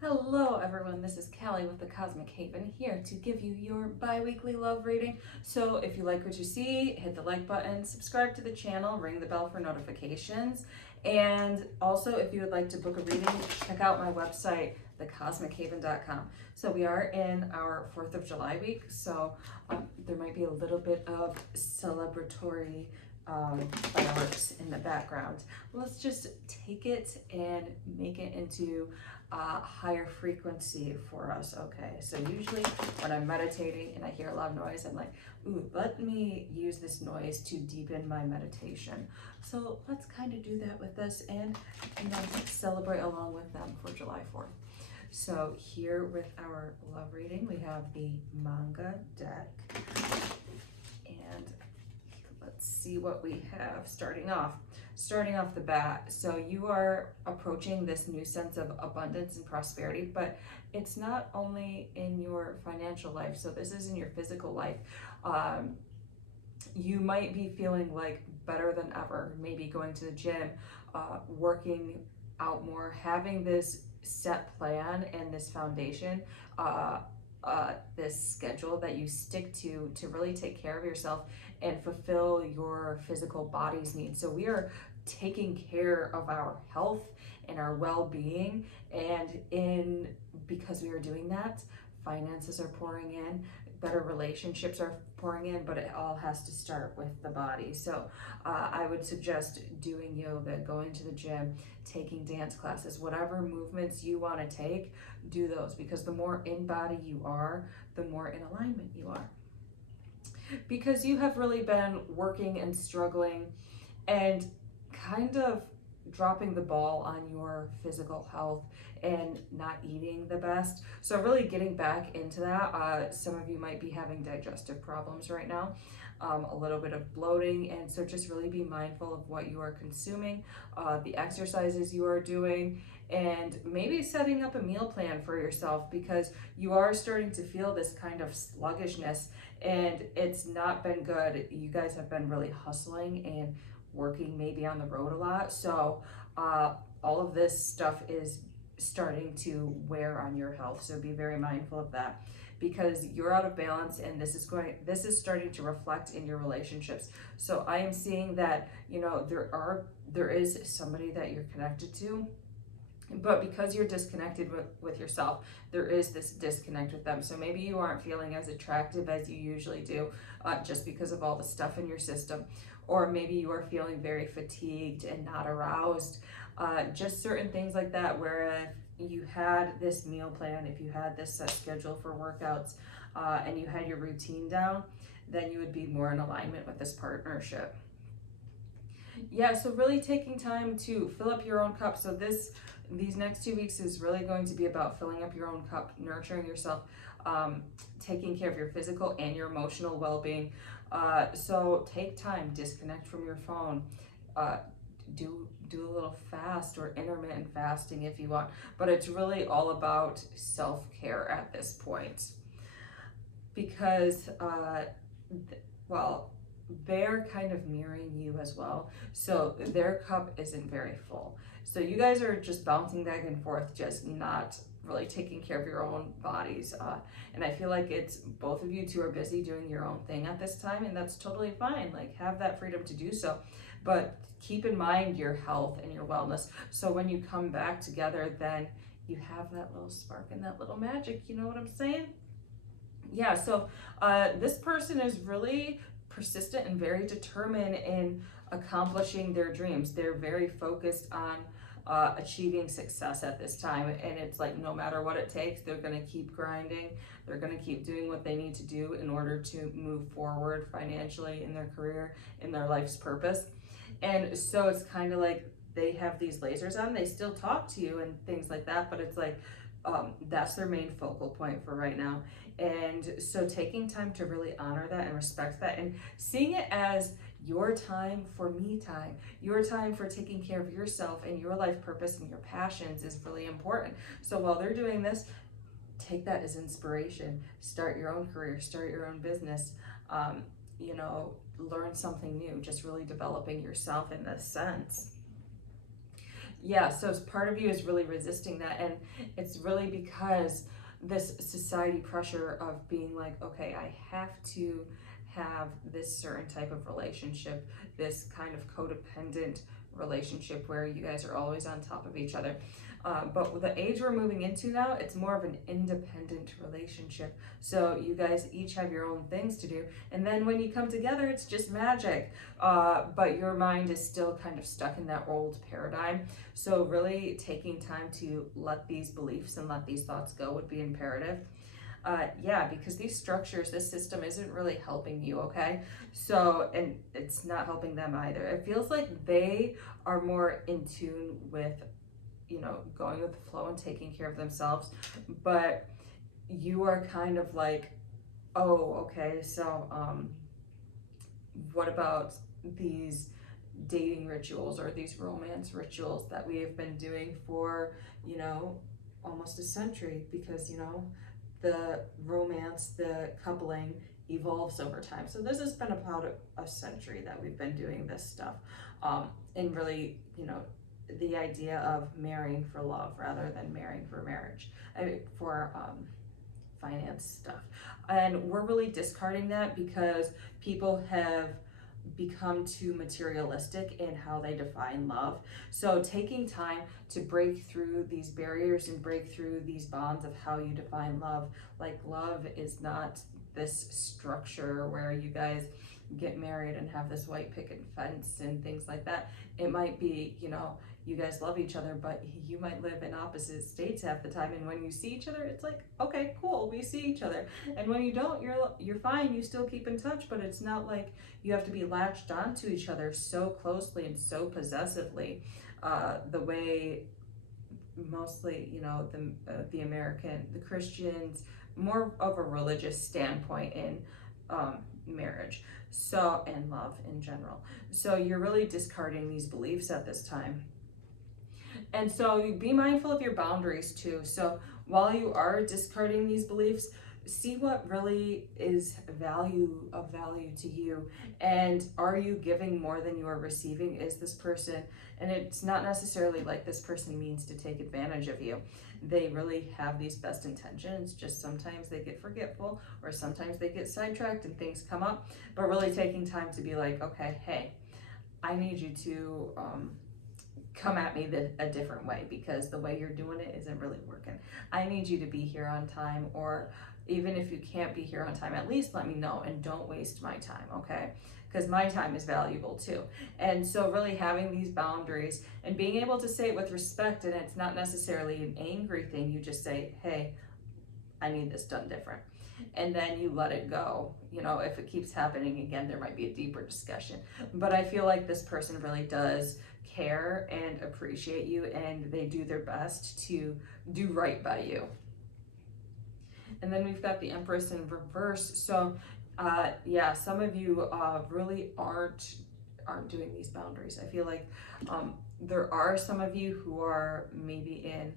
Hello everyone, this is Callie with the Cosmic Haven here to give you your bi-weekly love reading. So if you like what you see, hit the like button, subscribe to the channel, ring the bell for notifications. And also if you would like to book a reading, check out my website, thecosmichaven.com. So we are in our 4th of July week, so there might be a little bit of celebratory fireworks in the background. Let's just take it and make it into higher frequency for us. Okay, so usually when I'm meditating and I hear a loud noise, I'm like, ooh, let me use this noise to deepen my meditation. So let's kind of do that with this and celebrate along with them for July 4th. So here with our love reading, we have the manga deck, and let's see what we have starting off the bat. So you are approaching this new sense of abundance and prosperity, but it's not only in your financial life. So this is in your physical life. You might be feeling like better than ever, maybe going to the gym, working out more, having this set plan and this foundation, this schedule that you stick to really take care of yourself and fulfill your physical body's needs. So we are taking care of our health and our well-being, and because we are doing that, finances are pouring in, better relationships are pouring in, but it all has to start with the body. So I would suggest doing yoga, going to the gym, taking dance classes, whatever movements you want to take, do those, because the more in body you are, the more in alignment you are. Because you have really been working and struggling and kind of dropping the ball on your physical health and not eating the best. So really getting back into that. Some of you might be having digestive problems right now, a little bit of bloating, and so just really be mindful of what you are consuming, the exercises you are doing, and maybe setting up a meal plan for yourself, because you are starting to feel this kind of sluggishness and it's not been good. You guys have been really hustling and working maybe on the road a lot. So all of this stuff is starting to wear on your health. So be very mindful of that, because you're out of balance, and this is starting to reflect in your relationships. So I am seeing that, there is somebody that you're connected to, but because you're disconnected with yourself, there is this disconnect with them. So maybe you aren't feeling as attractive as you usually do, just because of all the stuff in your system. Or maybe you are feeling very fatigued and not aroused. Just certain things like that, where if you had this meal plan, if you had this set schedule for workouts, and you had your routine down, then you would be more in alignment with this partnership. Yeah, so really taking time to fill up your own cup. So these next 2 weeks is really going to be about filling up your own cup, nurturing yourself, taking care of your physical and your emotional well-being. So take time, disconnect from your phone, do a little fast or intermittent fasting if you want, but it's really all about self-care at this point, because they're kind of mirroring you as well. So their cup isn't very full. So you guys are just bouncing back and forth, just not really taking care of your own bodies. And I feel like it's both of you two are busy doing your own thing at this time, and that's totally fine. Like, have that freedom to do so. But keep in mind your health and your wellness. So when you come back together, then you have that little spark and that little magic. You know what I'm saying? Yeah, so this person is really persistent and very determined in accomplishing their dreams. They're very focused on achieving success at this time, and it's like no matter what it takes, they're going to keep grinding. They're going to keep doing what they need to do in order to move forward financially in their career, in their life's purpose. And so it's kind of like they have these lasers on. They still talk to you and things like that, but it's like that's their main focal point for right now. And so taking time to really honor that and respect that, and seeing it as your time for me time, your time for taking care of yourself and your life purpose and your passions is really important. So while they're doing this, take that as inspiration. Start your own career, start your own business, learn something new, just really developing yourself in this sense. Yeah, so part of you is really resisting that, and it's really because this society pressure of being like, okay, I have to have this certain type of relationship, this kind of codependent relationship where you guys are always on top of each other. But with the age we're moving into now, it's more of an independent relationship. So you guys each have your own things to do, and then when you come together, it's just magic. But your mind is still kind of stuck in that old paradigm. So really taking time to let these beliefs and let these thoughts go would be imperative. Yeah, because these structures, this system isn't really helping you, okay? So, and it's not helping them either. It feels like they are more in tune with, going with the flow and taking care of themselves. But you are kind of like, oh, okay, so what about these dating rituals or these romance rituals that we have been doing for, you know, almost a century? Because, the romance, the coupling evolves over time. So this has been about a century that we've been doing this stuff. And really, the idea of marrying for love rather than marrying for marriage, for finance stuff. And we're really discarding that because people have become too materialistic in how they define love. So taking time to break through these barriers and break through these bonds of how you define love. Like, love is not this structure where you guys get married and have this white picket fence and things like that. It might be, you guys love each other, but you might live in opposite states half the time, and when you see each other, it's like, okay, cool, we see each other. And when you don't, you're fine, you still keep in touch, but it's not like you have to be latched onto each other so closely and so possessively, the way mostly, the Christians, more of a religious standpoint in marriage, so, and love in general. So you're really discarding these beliefs at this time. And so be mindful of your boundaries too. So while you are discarding these beliefs, see what really is of value to you. And are you giving more than you are receiving? Is this person, and it's not necessarily like this person means to take advantage of you. They really have these best intentions, just sometimes they get forgetful or sometimes they get sidetracked and things come up. But really taking time to be like, okay, hey, I need you to come at me a different way, because the way you're doing it isn't really working. I need you to be here on time, or even if you can't be here on time, at least let me know and don't waste my time, okay? Because my time is valuable too. And so really having these boundaries and being able to say it with respect, and it's not necessarily an angry thing. You just say, hey, I need this done different. And then you let it go. If it keeps happening again, there might be a deeper discussion. But I feel like this person really does care and appreciate you, and they do their best to do right by you. And then we've got the Empress in reverse. So yeah, some of you really aren't doing these boundaries. I feel like there are some of you who are maybe in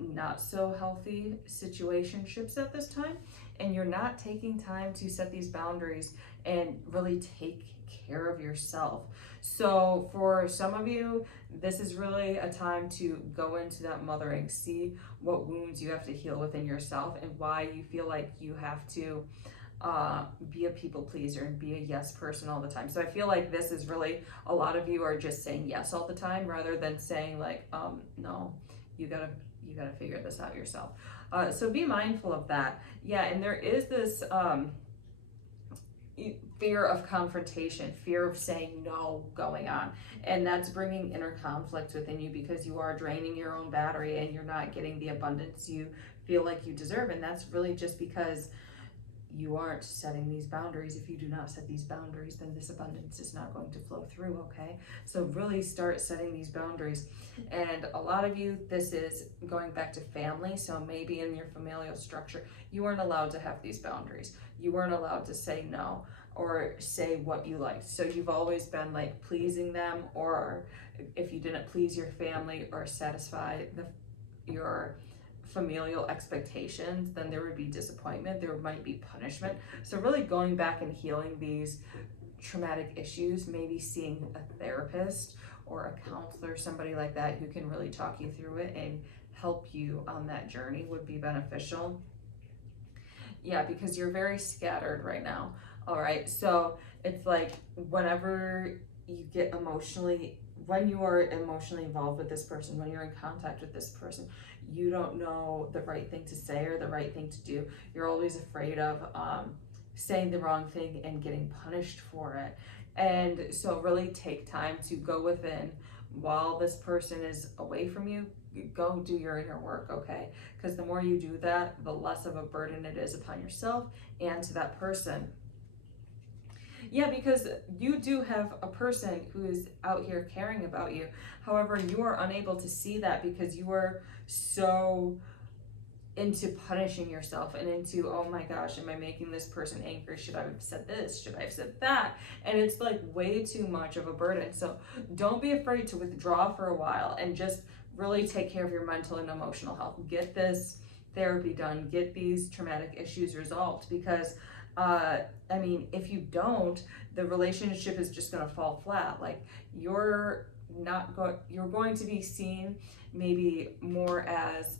not so healthy situationships at this time, and you're not taking time to set these boundaries and really take care of yourself. So for some of you, this is really a time to go into that mothering, see what wounds you have to heal within yourself and why you feel like you have to be a people pleaser and be a yes person all the time. So I feel like this is really, a lot of you are just saying yes all the time rather than saying like, no, you gotta figure this out yourself. So be mindful of that. Yeah, and there is this fear of confrontation, fear of saying no going on, and that's bringing inner conflict within you because you are draining your own battery and you're not getting the abundance you feel like you deserve. And that's really just because you aren't setting these boundaries. If you do not set these boundaries, then this abundance is not going to flow through, okay? So really start setting these boundaries. And a lot of you, this is going back to family. So maybe in your familial structure, you weren't allowed to have these boundaries. You weren't allowed to say no or say what you liked. So you've always been like pleasing them, or if you didn't please your family or satisfy your familial expectations, then there would be disappointment, there might be punishment. So really going back and healing these traumatic issues, maybe seeing a therapist or a counselor, somebody like that who can really talk you through it and help you on that journey would be beneficial. Yeah, because you're very scattered right now. All right, so it's like whenever you get emotionally, when you are emotionally involved with this person, when you're in contact with this person, you don't know the right thing to say or the right thing to do. You're always afraid of saying the wrong thing and getting punished for it. And so really take time to go within while this person is away from you. Go do your inner work, okay? Because the more you do that, the less of a burden it is upon yourself and to that person. Yeah, because you do have a person who is out here caring about you. However, you are unable to see that because you are so into punishing yourself and into, oh my gosh, am I making this person angry? Should I have said this? Should I have said that? And it's like way too much of a burden. So don't be afraid to withdraw for a while and just really take care of your mental and emotional health. Get this therapy done, get these traumatic issues resolved, because I mean, if you don't, the relationship is just going to fall flat. Like you're you're going to be seen maybe more as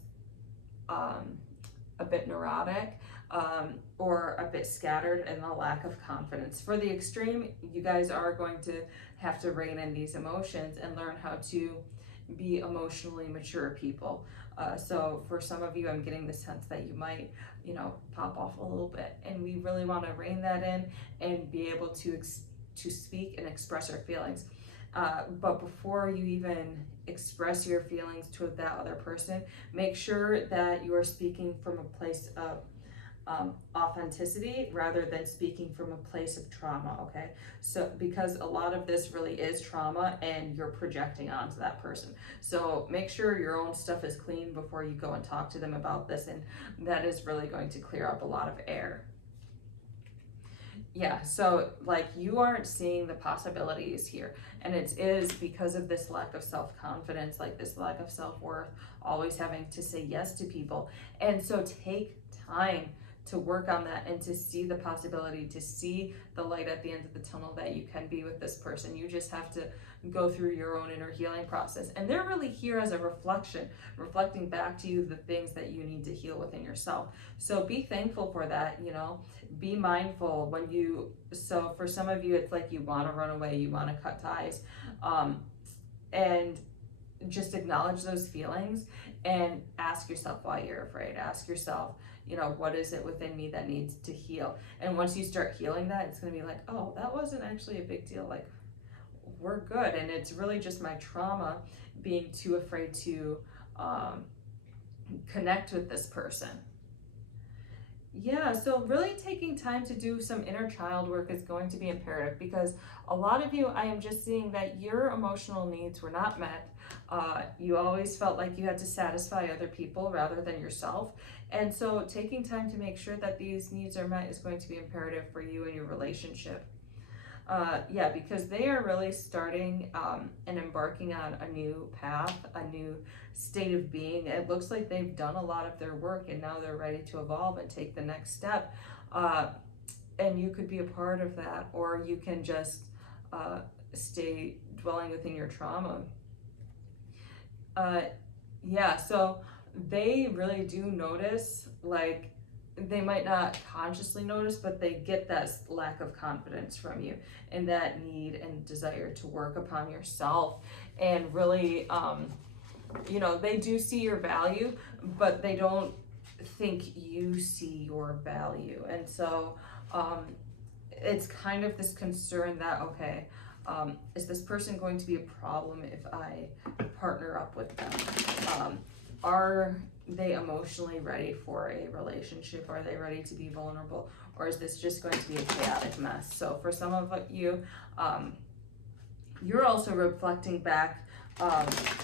a bit neurotic, or a bit scattered, and a lack of confidence. For the extreme, you guys are going to have to rein in these emotions and learn how to be emotionally mature people. So for some of you, I'm getting the sense that you might, pop off a little bit, and we really want to rein that in and be able to speak and express our feelings. But before you even express your feelings to that other person, make sure that you are speaking from a place of authenticity rather than speaking from a place of trauma, okay? So, because a lot of this really is trauma and you're projecting onto that person. So make sure your own stuff is clean before you go and talk to them about this, and that is really going to clear up a lot of air. Yeah, so like you aren't seeing the possibilities here, and it is because of this lack of self-confidence, like this lack of self-worth, always having to say yes to people. And so take time to work on that and to see the possibility, to see the light at the end of the tunnel, that you can be with this person. You just have to go through your own inner healing process, and they're really here as a reflection, reflecting back to you the things that you need to heal within yourself. So be thankful for that, be mindful when so for some of you, it's like you want to run away, you want to cut ties, and just acknowledge those feelings and ask yourself why you're afraid. Ask yourself, what is it within me that needs to heal? And once you start healing that, it's going to be like, oh, that wasn't actually a big deal. Like, we're good. And it's really just my trauma being too afraid to connect with this person. Yeah, so really taking time to do some inner child work is going to be imperative, because a lot of you, I am just seeing that your emotional needs were not met. You always felt like you had to satisfy other people rather than yourself. And so taking time to make sure that these needs are met is going to be imperative for you and your relationship. Yeah, because they are really starting and embarking on a new path, a new state of being. It looks like they've done a lot of their work, and now they're ready to evolve and take the next step. And you could be a part of that, or you can just stay dwelling within your trauma. Yeah, so they really do notice, like, they might not consciously notice, but they get that lack of confidence from you and that need and desire to work upon yourself. And really, they do see your value, but they don't think you see your value. And so it's kind of this concern that, okay, is this person going to be a problem if I partner up with them? Are they emotionally ready for a relationship? Are they ready to be vulnerable? Or is this just going to be a chaotic mess? So for some of you, you're also reflecting back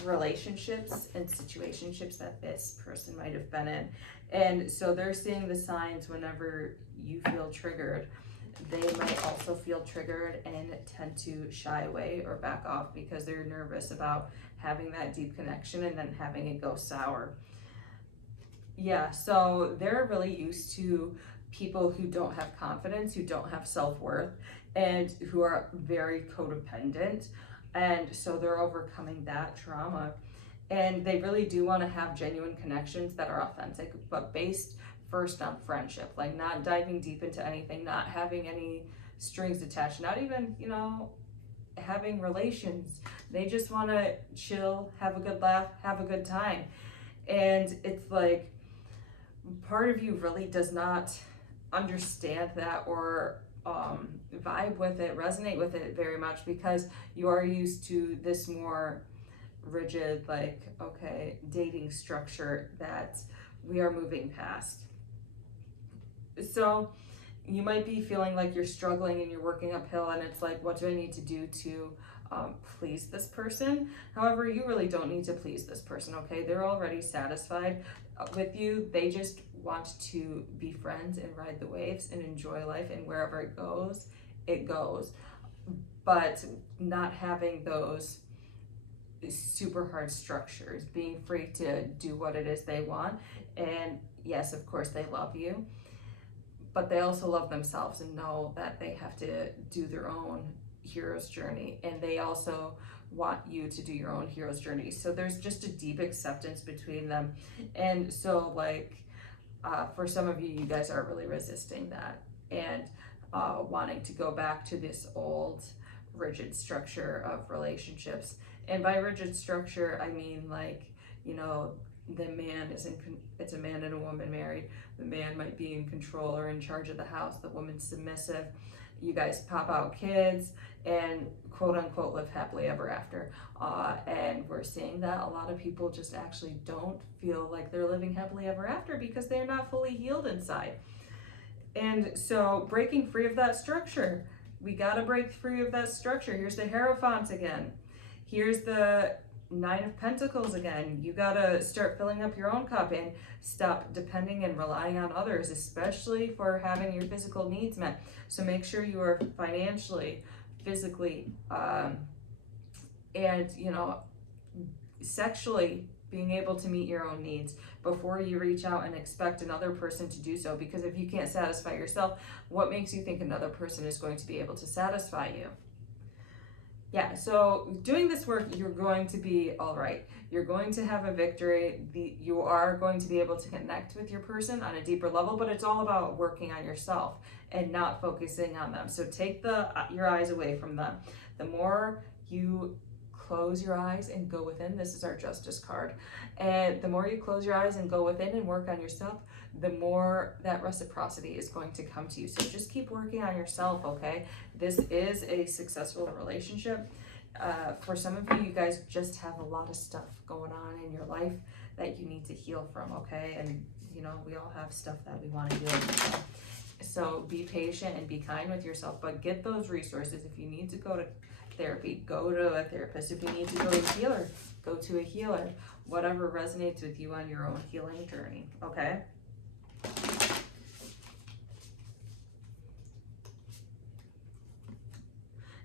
relationships and situationships that this person might have been in. And so they're seeing the signs whenever you feel triggered. They might also feel triggered and tend to shy away or back off because they're nervous about having that deep connection and then having it go sour. Yeah, so they're really used to people who don't have confidence, who don't have self-worth, and who are very codependent. And so they're overcoming that trauma. And they really do want to have genuine connections that are authentic, but based first on friendship, like not diving deep into anything, not having any strings attached, not even, having relations. They just want to chill, have a good laugh, have a good time. And it's like part of you really does not understand that or vibe with it, resonate with it very much, because you are used to this more rigid, like, okay, dating structure that we are moving past. So you might be feeling like you're struggling and you're working uphill, and it's like, what do I need to do to please this person? However, you really don't need to please this person, okay? They're already satisfied with you. They just want to be friends and ride the waves and enjoy life, and wherever it goes, it goes. But not having those super hard structures, being free to do what it is they want. And yes, of course, they love you, but they also love themselves and know that they have to do their own hero's journey, and they also want you to do your own hero's journey. So there's just a deep acceptance between them. And so, like, for some of you, you guys are really resisting that and wanting to go back to this old rigid structure of relationships. And by rigid structure, I mean, like, the man is it's a man and a woman married. The man might be in control or in charge of the house, the woman's submissive. You guys pop out kids and quote unquote live happily ever after. And we're seeing that a lot of people just actually don't feel like they're living happily ever after because they're not fully healed inside. And so breaking free of that structure, we got to break free of that structure. Here's the Hierophant again. Here's the Nine of Pentacles again. You gotta start filling up your own cup and stop depending and relying on others, especially for having your physical needs met. So make sure you are financially, physically, and sexually being able to meet your own needs before you reach out and expect another person to do so. Because if you can't satisfy yourself, what makes you think another person is going to be able to satisfy you? Yeah, so doing this work, you're going to be all right. You're going to have a victory. You are going to be able to connect with your person on a deeper level, but it's all about working on yourself and not focusing on them. So take your eyes away from them. The more you close your eyes and go within, this is our Justice card, and the more you close your eyes and go within and work on yourself, the more that reciprocity is going to come to you. So just keep working on yourself, okay? This is a successful relationship. For some of you, you guys just have a lot of stuff going on in your life that you need to heal from, okay? And we all have stuff that we want to heal from. So be patient and be kind with yourself, but get those resources. If you need to go to therapy, go to a therapist. If you need to go to a healer, go to a healer. Whatever resonates with you on your own healing journey, okay?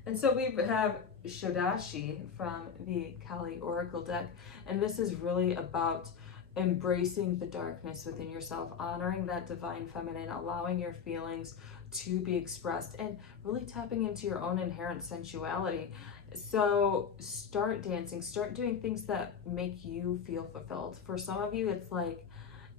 And so we have Shodashi from the Kali Oracle deck, and this is really about embracing the darkness within yourself, honoring that divine feminine, allowing your feelings to be expressed, and really tapping into your own inherent sensuality. So start dancing, start doing things that make you feel fulfilled. For some of you, it's like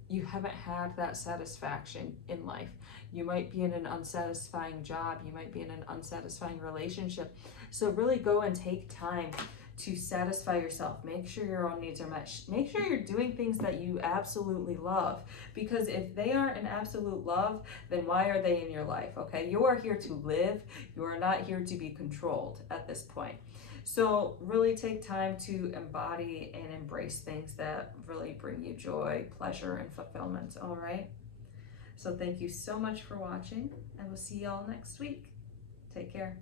you haven't had that satisfaction in life. You might be in an unsatisfying job. You might be in an unsatisfying relationship. So really go and take time to satisfy yourself. Make sure your own needs are met. Make sure you're doing things that you absolutely love. Because if they aren't an absolute love, then why are they in your life, okay? You are here to live. You are not here to be controlled at this point. So really take time to embody and embrace things that really bring you joy, pleasure, and fulfillment, all right? So thank you so much for watching. I will see y'all next week. Take care.